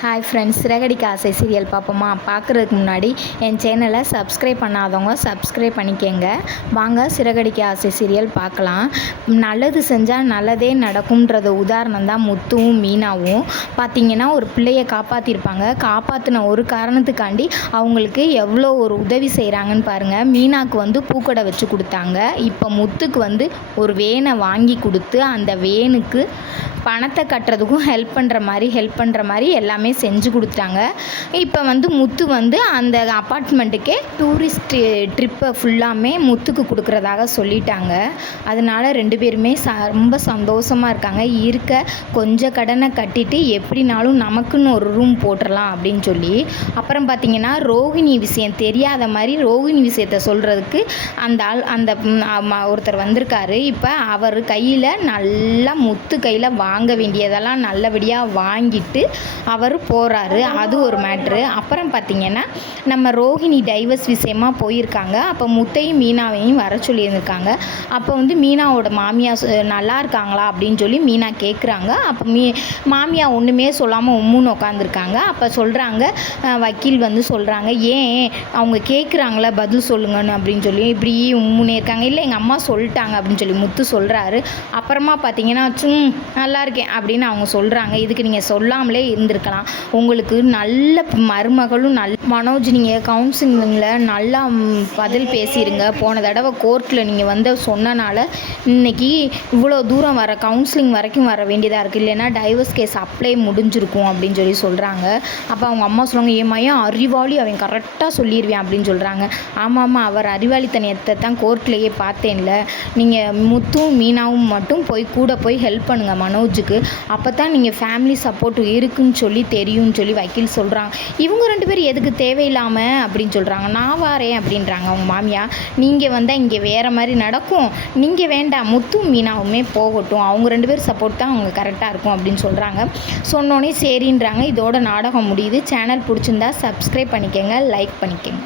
Hi friends, Siragadikka ஆசை serial பார்ப்போமா? பார்க்குறதுக்கு முன்னாடி என் சேனலை சப்ஸ்கிரைப் பண்ணாதவங்க சப்ஸ்கிரைப் பண்ணிக்கங்க. வாங்க சிறகடிக்க ஆசை சீரியல் பார்க்கலாம். நல்லது செஞ்சால் நல்லதே நடக்கும்ன்றது உதாரணம் தான் முத்துவும் மீனாவும். பார்த்திங்கன்னா ஒரு பிள்ளையை காப்பாற்றிருப்பாங்க. காப்பாற்றின ஒரு காரணத்துக்காண்டி அவங்களுக்கு எவ்வளோ ஒரு உதவி செய்கிறாங்கன்னு பாருங்கள். மீனாவுக்கு வந்து பூக்கடை வச்சு கொடுத்தாங்க. இப்போ முத்துக்கு வந்து ஒரு வேனை வாங்கி கொடுத்து அந்த வேனுக்கு பணத்தை கட்டுறதுக்கும் ஹெல்ப் பண்ணுற மாதிரி எல்லாமே செஞ்சு கொடுத்துட்டாங்க. இப்போ வந்து முத்து வந்து அந்த அப்பார்ட்மெண்ட்டுக்கே டூரிஸ்ட் ட்ரிப்பை ஃபுல்லாமே முத்துக்கு கொடுக்குறதாக சொல்லிட்டாங்க. அதனால் ரெண்டு பேருமே ரொம்ப சந்தோஷமாக இருக்காங்க. இருக்க கொஞ்சம் கடனை கட்டிட்டு எப்படினாலும் நமக்குன்னு ஒரு ரூம் போட்டுடலாம் அப்படின்னு சொல்லி. அப்புறம் பார்த்திங்கன்னா ரோகிணி விஷயம் தெரியாத மாதிரி ரோகிணி விஷயத்தை சொல்கிறதுக்கு அந்த ஒருத்தர் வந்திருக்காரு. இப்போ அவர் கையில் நல்லா முத்து கையில் வாங்க வேண்டியதெல்லாம் நல்லபடியாக வாங்கிட்டு அவர் போகிறாரு. அது ஒரு மேட்ரு. அப்புறம் பார்த்திங்கன்னா நம்ம ரோகிணி டைவர்ஸ் விஷயமாக போயிருக்காங்க. அப்போ முத்தையும் மீனாவையும் வர சொல்லியிருந்திருக்காங்க. அப்போ வந்து மீனாவோட மாமியா நல்லா இருக்காங்களா அப்படின்னு சொல்லி மீனா கேட்குறாங்க. அப்போ மாமியா ஒன்றுமே சொல்லாமல் உம்முன்னு உட்காந்துருக்காங்க. அப்போ சொல்கிறாங்க, வக்கீல் வந்து சொல்கிறாங்க, ஏன் அவங்க கேட்குறாங்களா பதில் சொல்லுங்கன்னு அப்படின்னு சொல்லி இப்படி உம்முன்னே இருக்காங்க. இல்லை எங்கள் அம்மா சொல்லிட்டாங்க அப்படின்னு சொல்லி முத்து சொல்கிறாரு. அப்புறமா பார்த்தீங்கன்னா நல்லா இருக்கேன் அப்படின்னு அவங்க சொல்கிறாங்க. இதுக்கு நீங்கள் சொல்லாமலே இருந்திருக்கலாம். உங்களுக்கு நல்ல மருமகளும் மனோஜ், நீங்கள் கவுன்சிலிங்கில் நல்லா பதில் பேசிடுங்க. போன தடவை கோர்ட்டில் நீங்கள் வந்து சொன்னனால இன்றைக்கி இவ்வளோ தூரம் கவுன்சிலிங் வரைக்கும் வர வேண்டியதாக இருக்குது. இல்லைன்னா டைவர்ஸ் கேஸ் அப்ளை முடிஞ்சிருக்கும் அப்படின்னு சொல்லி சொல்கிறாங்க. அப்போ அவங்க அம்மா சொல்கிறாங்க, ஏமாயும் அறிவாளி, அவன் கரெக்டாக சொல்லிடுவேன் அப்படின்னு சொல்கிறாங்க. ஆமாம், அவர் அறிவாளித்தனத்தை தான் கோர்ட்லேயே பார்த்தேன்ல. நீங்கள் முத்துவும் மீனாவும் மட்டும் கூட போய் ஹெல்ப் பண்ணுங்கள் மனோஜுக்கு. அப்போ தான் நீங்கள் ஃபேமிலி சப்போர்ட் இருக்குன்னு சொல்லி தெரியும்னு சொல்லி வக்கீல் சொல்கிறாங்க. இவங்க ரெண்டு பேரும் எதுக்கு தேவையில்லாமல் அப்படின்னு சொல்கிறாங்க. நான் வாரேன் அப்படின்றாங்க அவங்க மாமியா. நீங்கள் வந்தால் இங்கே வேறு மாதிரி நடக்கும், நீங்கள் வேண்டாம், முத்தும் மீனாவுமே போகட்டும், அவங்க ரெண்டு பேரும் சப்போர்ட் தான் அவங்க கரெக்டாக இருக்கும் அப்படின்னு சொல்கிறாங்க. சொன்னோன்னே சரின்றாங்க. இதோட நாடகம் முடியுது. சேனல் பிடிச்சிருந்தா சப்ஸ்கிரைப் பண்ணிக்கோங்க, லைக் பண்ணிக்கோங்க.